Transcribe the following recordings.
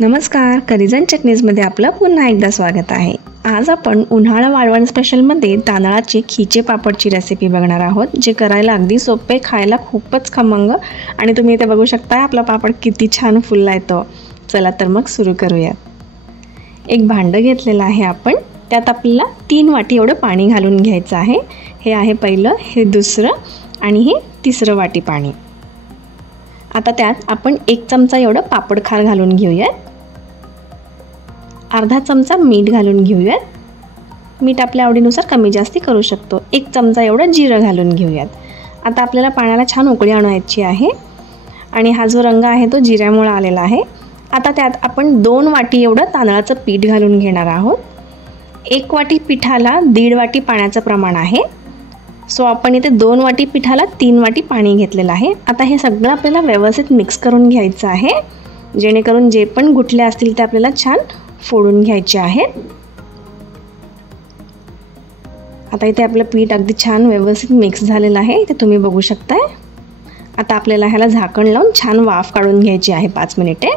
नमस्कार, करिजन चटणीजमध्ये आपलं पुन्हा एकदा स्वागत आहे. आज आपण उन्हाळा वाळवण स्पेशलमध्ये तांदळाचे खिचे पापडची रेसिपी बघणार आहोत, जे करायला अगदी सोपे, खायला खूपच खमंग आणि तुम्ही इथे बघू शकता आपला पापड किती छान फुलला येतो. चला तर मग सुरू करूयात. एक भांडं घेतलेलं आहे आपण, त्यात आपल्याला 3 वाटी एवढं पाणी घालून घ्यायचं आहे. हे आहे पहिलं, हे दुसरं आणि हे तिसरं वाटी पाणी. आता त्यात आपण 1 चमचा एवढं पापड खार घालून घेऊयात. अर्धा चमचा मीठ घालून घेऊयात. मीठ आपल्या आवडीनुसार कमी जास्ती करू शकतो. 1 चमचा एवढं जिरं घालून घेऊयात. आता आपल्याला पाण्याला छान उकळी आणवायची आहे आणि हा जो रंग आहे तो जिऱ्यामुळे आलेला आहे. आता त्यात आपण 2 वाटी एवढं तांदळाचं पीठ घालून घेणार आहोत. 1 वाटी पिठाला 1.5 वाटी पाण्याचं प्रमाण आहे. सो आपण इथे 2 वाटी पिठाला 3 वाटी पाणी घेतलेलं आहे. आता हे सगळं आपल्याला व्यवस्थित मिक्स करून घ्यायचं आहे, जेणेकरून जे पण गुठले असतील ते आपल्याला छान फोडून घ्यायचे आहेत. आता इथे आपलं पीठ अगदी छान व्यवस्थित मिक्स झालेलं आहे, ते तुम्ही बघू शकताय. आता आपल्याला ह्याला झाकण लावून छान वाफ काढून घ्यायची आहे 5 मिनिटे.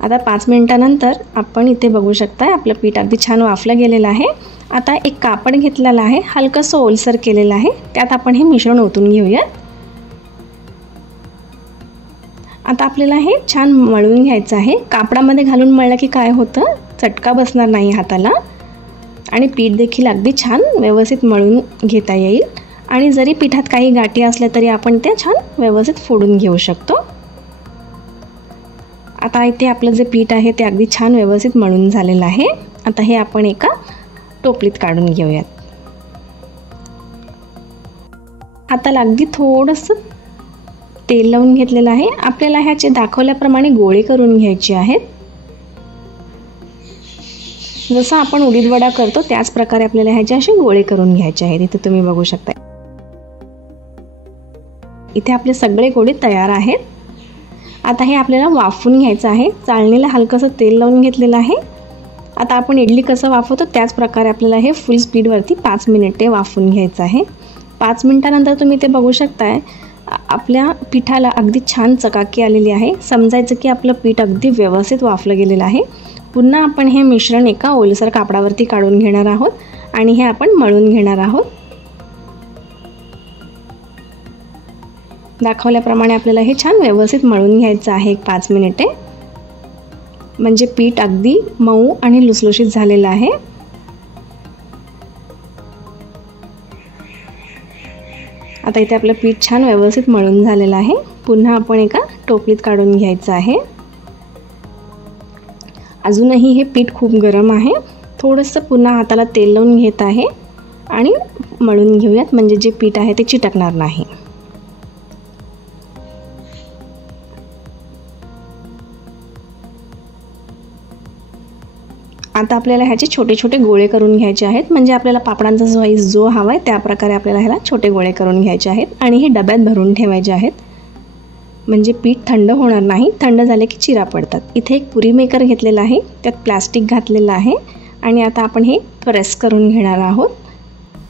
आता 5 मिनिटानंतर आपण इथे बघू शकताय आपलं पीठ अगदी छान वाफलं गेलेलं आहे. आता एक कापड घेतलेलं आहे, हलकंसं ओलसर केलेलं आहे, त्यात आपण हे मिश्रण ओतून घेऊयात. आता आपल्याला हे छान मळून घ्यायचं आहे. कापडामध्ये घालून मळलं की काय होतं, चटका बसणार नाही हाताला आणि पीठ देखील अगदी छान व्यवस्थित मळून घेता येईल. आणि जरी पिठात काही गाठी असल्या तरी आपण ते छान व्यवस्थित फोडून घेऊ शकतो. आता इथे आपलं जे पीठ आहे ते अगदी छान व्यवस्थित मळून झालेलं आहे. आता हे आपण एका टोपलीत काढून घेऊयात. हाताला अगदी थोडंसं तेल लावून घेतलेलं आहे. आपल्याला ह्याचे दाखवल्याप्रमाणे गोळे करून घ्यायचे आहेत. जसं आपण उडीद वडा करतो त्याच प्रकारे आपल्याला ह्याचे असे गोळे करून घ्यायचे आहेत. इथे तुम्ही बघू शकता. इथे आपले सगळे गोळे तयार आहेत. आता हे आपल्याला वाफवून घ्यायचं आहे. चाळणीला हलकंसं तेल लावून घेतलेलं आहे. आता आपण इडली कसं वाफवतो त्याच प्रकारे आपल्याला हे फुल स्पीडवरती 5 मिनिटे वाफवून घ्यायचं आहे. 5 मिनिटानंतर तुम्ही ते बघू शकताय आपल्या पिठाला अगदी छान चकाकी आलेली आहे. समजायचं की आपलं पीठ अगदी व्यवस्थित वाफलं गेलेलं आहे. पुन्हा आपण हे मिश्रण एका ओलसर कापडावरती काढून घेणार आहोत आणि हे आपण मळून घेणार आहोत. दाखवल्याप्रमाणे आपल्याला हे छान व्यवस्थित मळून घ्यायचं आहे 5 मिनिटे, म्हणजे पीठ अगदी मऊ आणि लुसलुशीत झालेलं आहे. आता इथे आपलं पीठ छान व्यवस्थित मळून झालेलं आहे. पुन्हा आपण एका टोपलीत काढून घ्यायचं आहे. अजूनही हे पीठ खूप गरम आहे. थोडंसं पुन्हा हाताला तेल लावून घेत आहे आणि मळून घेऊयात, म्हणजे जे पीठ आहे ते चिटकणार नाही. आता आपल्याला ह्याचे छोटे छोटे गोळे करून घ्यायचे आहेत, म्हणजे आपल्याला पापडांचा साईज जो हवा आहे त्या प्रकारे आपल्याला ह्याला छोटे गोळे करून घ्यायचे आहेत आणि हे डब्यात भरून ठेवायचे आहेत, म्हणजे पीठ थंड होणार नाही. थंड झाले की चिरा पडतात. इथे एक पुरी मेकर घेतलेला आहे, त्यात प्लास्टिक घातलेलं आहे आणि आता आपण हे प्रेस करून घेणार आहोत,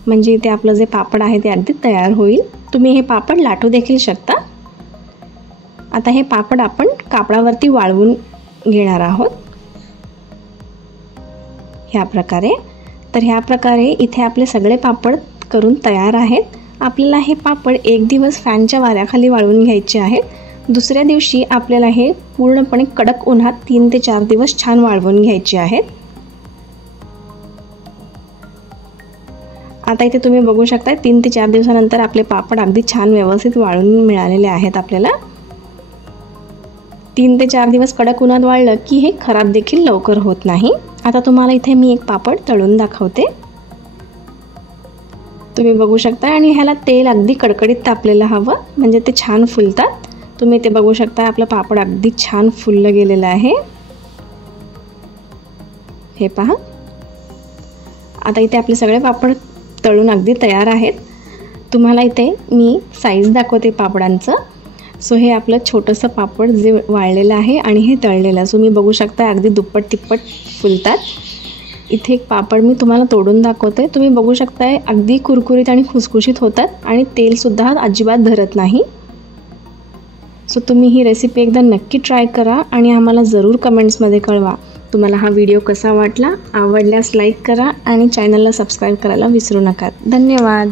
म्हणजे इथे आपलं जे पापड आहे ते अगदी तयार होईल. तुम्ही हे पापड लाटू देखील शकता. आता हे पापड आपण कापडावरती वाळवून घेणार आहोत ह्या प्रकारे. तर ह्या प्रकारे इथे आपले सगळे पापड करून तयार आहेत. आपल्याला हे पापड 1 दिवस फॅनच्या वाऱ्याखाली वाळवून घ्यायचे आहेत. दुसऱ्या दिवशी आपल्याला हे पूर्णपणे कडक उन्हात 3 ते 4 दिवस छान वाळवून घ्यायचे आहेत. आता इथे तुम्ही बघू शकता 3 ते 4 दिवसानंतर आपले पापड अगदी छान व्यवस्थित वाळून मिळालेले आहेत. आपल्याला 3 ते 4 दिवस कडक उन्हात वाळलं की हे खराब देखील लवकर होत नाही. आता तुम्हाला इथे मी एक पापड तळून दाखवते. तुम्ही बघू शकता आणि ह्याला तेल अगदी कडकडीत तापलेलं हवं, म्हणजे ते छान फुलतात. तुम्ही ते बघू शकता आपलं पापड अगदी छान फुललं गेलेलं आहे. हे पहा. आता इथे आपले सगळे पापड तळून अगदी तयार आहेत. तुम्हाला इथे मी साईज दाखवते पापडांचं. सो हे आपलं छोटंसं पापड जे वाळलेलं आहे आणि हे तळलेलं, सो मी बघू शकता अगदी दुप्पट तिप्पट फुलतात. इथे एक पापड मी तुम्हाला तोडून दाखवते. तुम्ही बघू शकताय अगदी कुरकुरीत आणि खुसखुशीत होतात आणि तेलसुद्धा अजिबात धरत नाही. सो तुम्ही ही रेसिपी एकदा नक्की ट्राय करा आणि आम्हाला ज़रूर कमेंट्समध्ये कळवा. तुम्हाला हा व्हिडिओ कसा वाटला, आवडल्यास लाईक करा आणि चॅनलला सबस्क्राईब करायला विसरू नका. धन्यवाद.